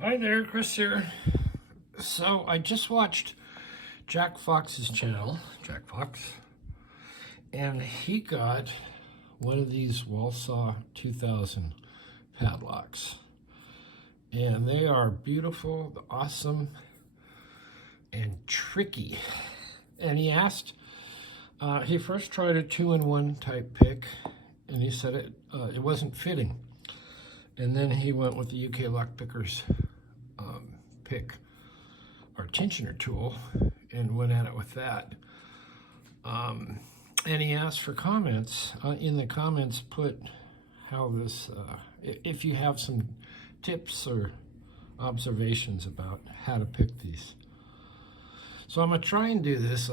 Hi there, Chris here. So I just watched Jack Fox's channel, Jack Fox, and he got one of these Walsall 2000 padlocks. And they are beautiful, awesome, and tricky. And he asked, he first tried a 2-in-1 type pick, and he said it wasn't fitting. And then he went with the UK Lockpickers pick or tensioner tool and went at it with that. And he asked for comments. In the comments, put how this, if you have some tips or observations about how to pick these. So I'm going to try and do this.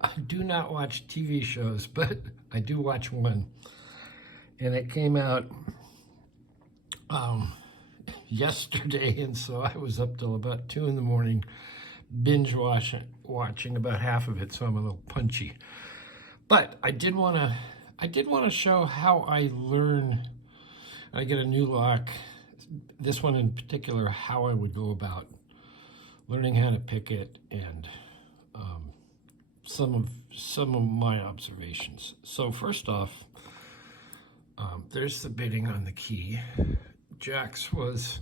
I do not watch TV shows, but I do watch one. And it came out yesterday, and so I was up till about 2 in the morning binge watching about half of it, so I'm a little punchy. But I did want to show how I learn. I get a new lock, this one in particular, how I would go about learning how to pick it, and some of my observations. So first off, there's the bitting on the key. Jack's was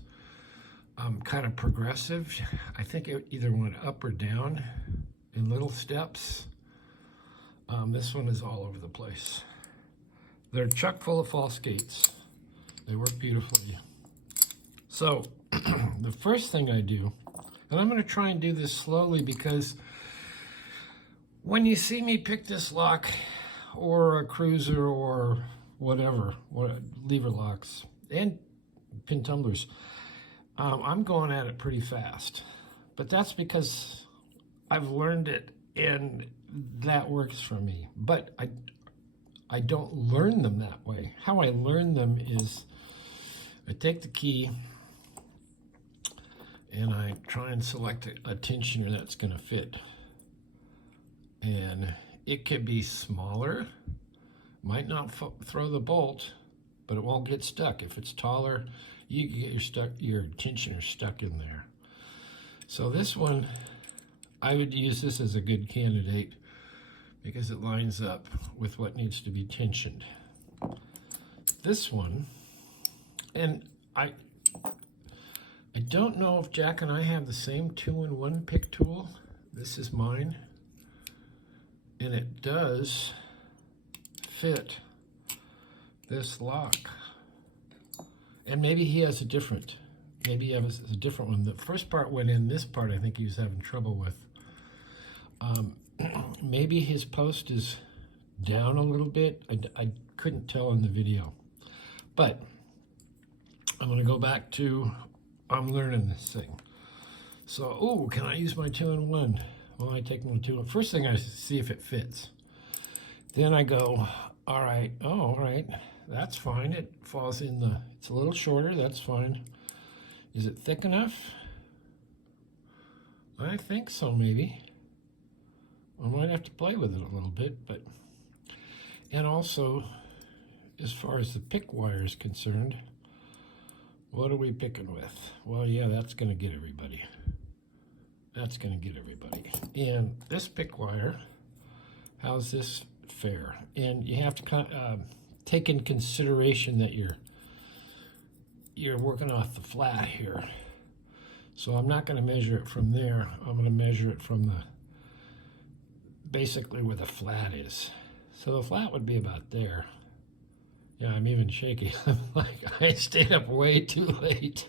kind of progressive. I think it either went up or down in little steps. This one is all over the place. They're chock full of false gates. They work beautifully. So the first thing I do, and I'm going to try and do this slowly because when you see me pick this lock or a cruiser or whatever, lever locks and pin tumblers, I'm going at it pretty fast. But that's because I've learned it and that works for me. But I don't learn them that way. How I learn them is I take the key and I try and select a tensioner that's going to fit. And it could be smaller, might not throw the bolt, but it won't get stuck. If it's taller, you can get your tensioner stuck in there. So this one, I would use this as a good candidate because it lines up with what needs to be tensioned. This one, and I don't know if Jack and I have the same 2-in-1 pick tool. This is mine, and it does fit this lock. And maybe he has a different, maybe he has a different one. The first part went in, this part I think he was having trouble with. Maybe his post is down a little bit. I couldn't tell in the video. But I'm going to go back to, I'm learning this thing. So, oh, can I use my 2-in-1? Well, I take my 2-in-1. First thing I see if it fits. Then I go, all right, that's fine. It falls in it's a little shorter, that's fine. Is it thick enough? I think so, maybe. I might have to play with it a little bit, and also, as far as the pick wire is concerned, what are we picking with? Well, yeah, that's gonna get everybody. That's gonna get everybody. And this pick wire, how's this fair? And you have to take in consideration that you're working off the flat here. So I'm not going to measure it from there. I'm going to measure it from basically where the flat is. So the flat would be about there. Yeah, I'm even shaky. I'm like, I stayed up way too late.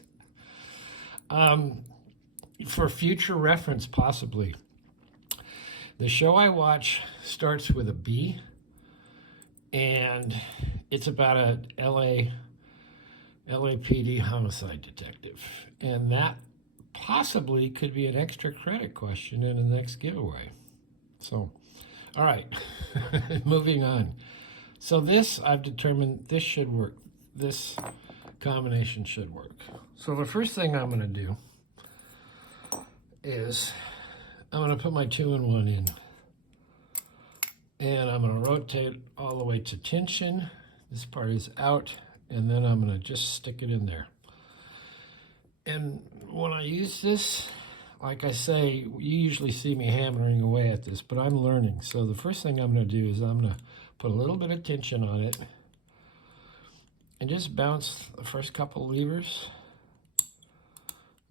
For future reference, possibly. The show I watch starts with a B, and it's about a LAPD homicide detective. And that possibly could be an extra credit question in the next giveaway. So, all right, moving on. So this, I've determined this should work. This combination should work. So the first thing I'm going to do is I'm going to put my 2-in-1 in. And I'm going to rotate all the way to tension. This part is out, and then I'm going to just stick it in there. And when I use this, like I say, you usually see me hammering away at this, but I'm learning. So the first thing I'm going to do is I'm going to put a little bit of tension on it and just bounce the first couple levers.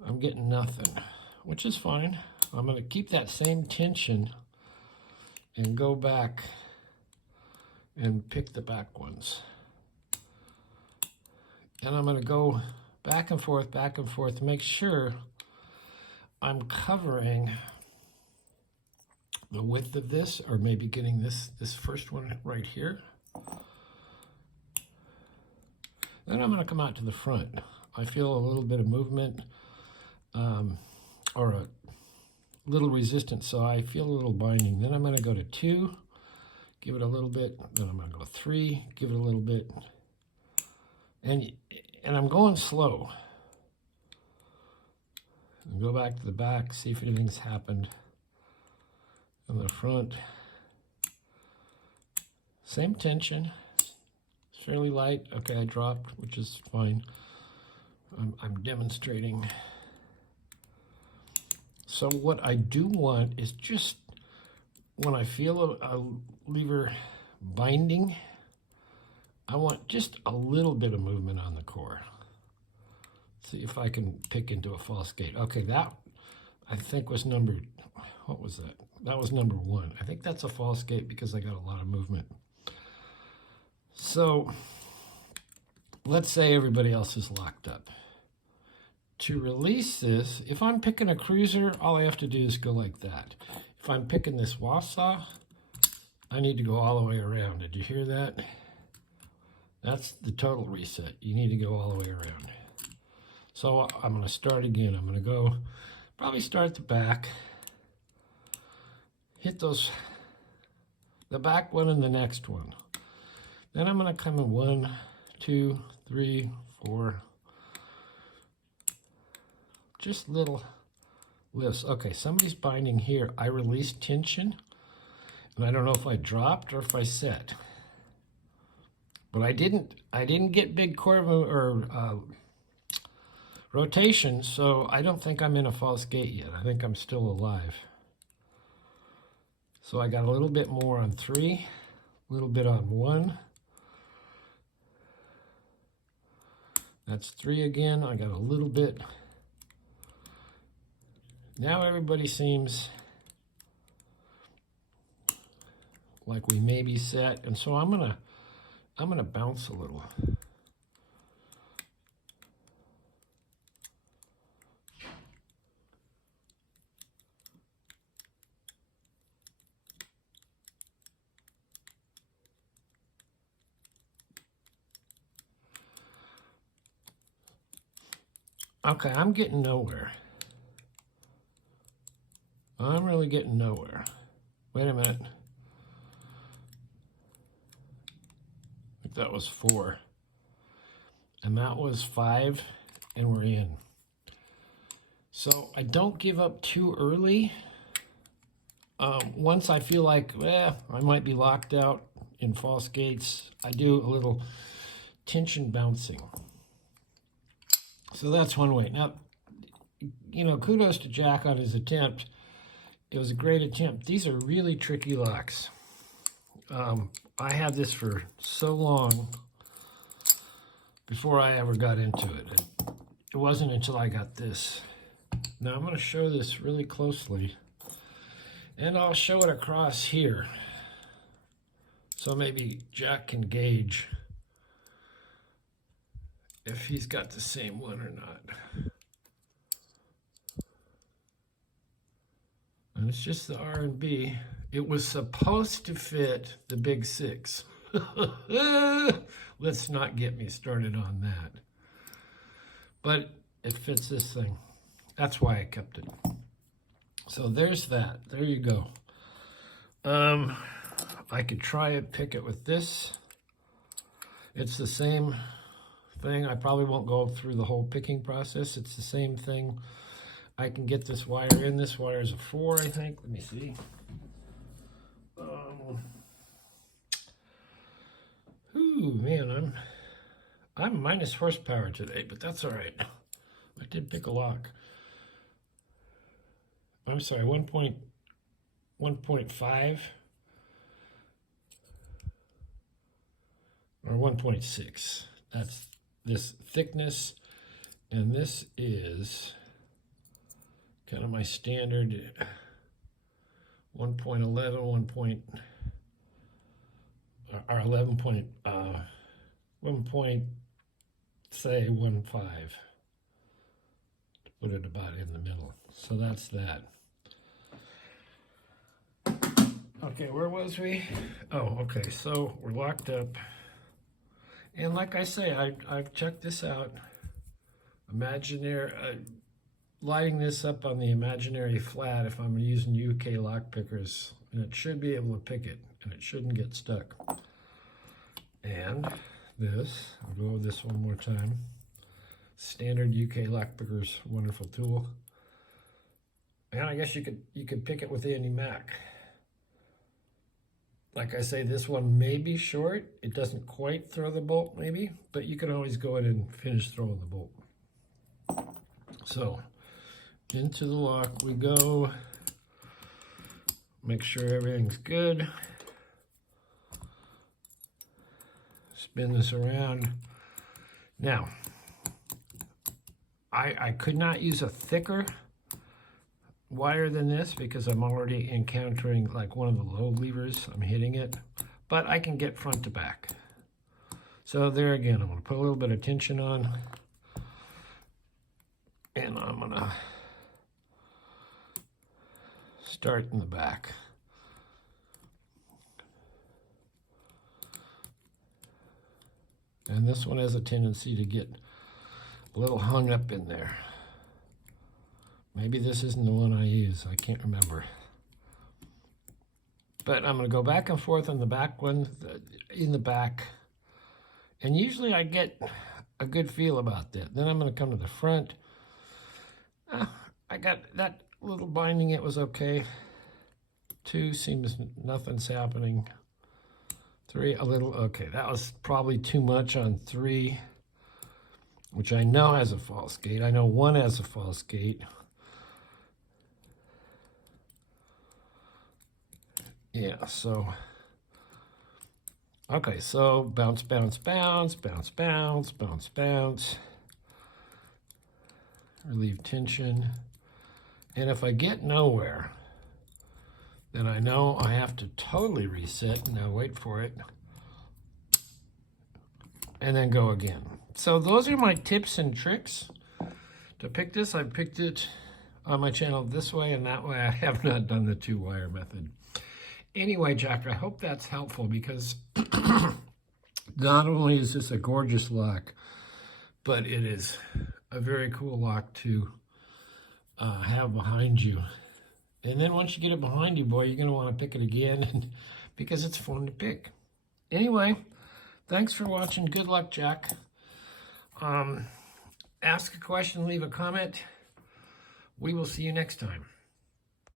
I'm getting nothing, which is fine. I'm going to keep that same tension and go back and pick the back ones. And I'm going to go back and forth, make sure I'm covering the width of this, or maybe getting this first one right here. Then I'm going to come out to the front. I feel a little bit of movement or a little resistance, so I feel a little binding. Then I'm going to go to 2, give it a little bit. Then I'm going to go 3, give it a little bit. And I'm going slow. And go back to the back, see if anything's happened. On the front, same tension. It's fairly light. Okay, I dropped, which is fine. I'm demonstrating. So what I do want is just when I feel a lever binding, I want just a little bit of movement on the core. See if I can pick into a false gate. Okay, that I think was number, what was that? That was number 1. I think that's a false gate because I got a lot of movement. So let's say everybody else is locked up. To release this, if I'm picking a cruiser, all I have to do is go like that. If I'm picking this Walsall, I need to go all the way around. Did you hear that? That's the total reset. You need to go all the way around. So I'm going to start again. I'm going to go, probably start at the back, hit those, the back one and the next one. Then I'm going to come in 1, 2, 3, 4, just little lifts. Okay, somebody's binding here. I released tension, and I don't know if I dropped or if I set. But I didn't get big core or rotation, so I don't think I'm in a false gate yet. I think I'm still alive. So I got a little bit more on 3, a little bit on 1. That's 3 again. I got a little bit. Now everybody seems like we may be set, and so I'm gonna bounce a little. Okay, I'm getting nowhere. I'm really getting nowhere. Wait a minute. I think that was 4. And that was 5, and we're in. So I don't give up too early. Once I feel like, I might be locked out in false gates, I do a little tension bouncing. So that's one way. Now, you know, kudos to Jack on his attempt. It was a great attempt. These are really tricky locks. I had this for so long before I ever got into it. It wasn't until I got this. Now I'm going to show this really closely, and I'll show it across here. So maybe Jack can gauge if he's got the same one or not. And it's just the R&B. It was supposed to fit the big 6. Let's not get me started on that. But it fits this thing. That's why I kept it. So there's that. There you go. I could try it, pick it with this. It's the same thing. I probably won't go through the whole picking process. It's the same thing. I can get this wire in. This wire is a 4, I think. Let me see. Ooh, man, I'm minus horsepower today, but that's all right. My did pick a lock. I'm sorry, 1.5 or 1.6. That's this thickness, and this is kind of my standard 1.11, 1.15, to put it about in the middle. So that's that. Okay, where was we? Oh, okay, so we're locked up. And like I say, I've checked this out. Lighting this up on the imaginary flat if I'm using UK lock pickers, and it should be able to pick it, and it shouldn't get stuck. And this, I'll go over this one more time. Standard UK lock pickers, wonderful tool. And I guess you could pick it with any Mac. Like I say, this one may be short. It doesn't quite throw the bolt, maybe, but you can always go in and finish throwing the bolt. So, into the lock we go. Make sure everything's good. Spin this around. Now, I could not use a thicker wire than this because I'm already encountering like one of the low levers. I'm hitting it, but I can get front to back. So there again, I'm going to put a little bit of tension on, and I'm going to start in the back. And this one has a tendency to get a little hung up in there. Maybe this isn't the one I use. I can't remember. But I'm going to go back and forth on the back one, in the back. And usually I get a good feel about that. Then I'm going to come to the front. I got that little binding. It was okay. 2 seems nothing's happening. 3, a little, okay. That was probably too much on 3, which I know has a false gate. I know 1 has a false gate. Yeah, so, okay, so bounce, bounce, bounce, bounce, bounce, bounce, bounce. Relieve tension. And if I get nowhere, then I know I have to totally reset. Now wait for it. And then go again. So those are my tips and tricks to pick this. I picked it on my channel this way and that way. I have not done the 2-wire method. Anyway, Jack, I hope that's helpful because not only is this a gorgeous lock, but it is a very cool lock to have behind you. And then once you get it behind you, boy, you're going to want to pick it again because it's fun to pick. Anyway, thanks for watching. Good luck, Jack. Ask a question, leave a comment. We will see you next time.